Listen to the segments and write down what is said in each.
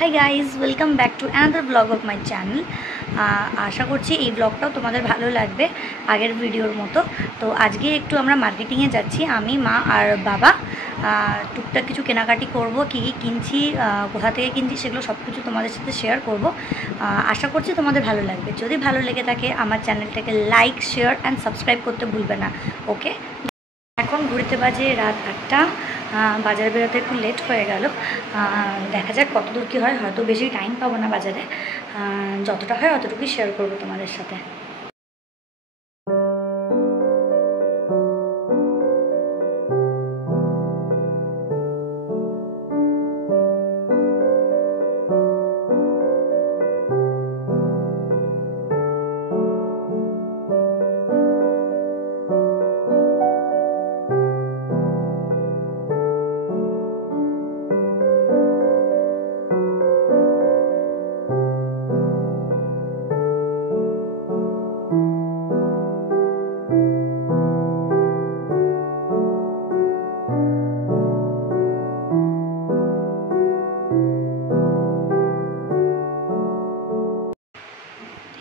High guys, welcome back to another blog of my channel. আশা করছি এই ব্লগটাও তোমাদের ভালো লাগবে আগের ভিডিওর মতো। তো আজকে একটু আমরা মার্কেটিংয়ে যাচ্ছি, আমি, মা আর বাবা। টুকটাক কিছু কেনাকাটি করব, কী কী কিনছি, কোথা থেকে কিনছি, সেগুলো সব কিছু তোমাদের সাথে শেয়ার করব। আশা করছি তোমাদের ভালো লাগবে। যদি ভালো লেগে থাকে আমার চ্যানেলটাকে লাইক, শেয়ার অ্যান্ড সাবস্ক্রাইব করতে ভুলবে না। ওকে, এখন ঘুরতে বাজে রাত 8টা। বাজার বেরোতে একটু লেট হয়ে গেল। দেখা যাক কত দূর কী হয়, হয়তো বেশি টাইম পাবো না বাজারে। যতটা হয় অতটুকুই শেয়ার করবো তোমাদের সাথে।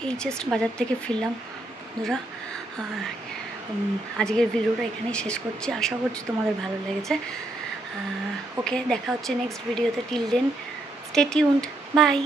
এই জাস্ট বাজার থেকে ফিরলাম বন্ধুরা। আজকের ভিডিওটা এখানেই শেষ করছি। আশা করছি তোমাদের ভালো লেগেছে। ওকে, দেখা হচ্ছে নেক্সট ভিডিওতে। Till then stay tuned, by.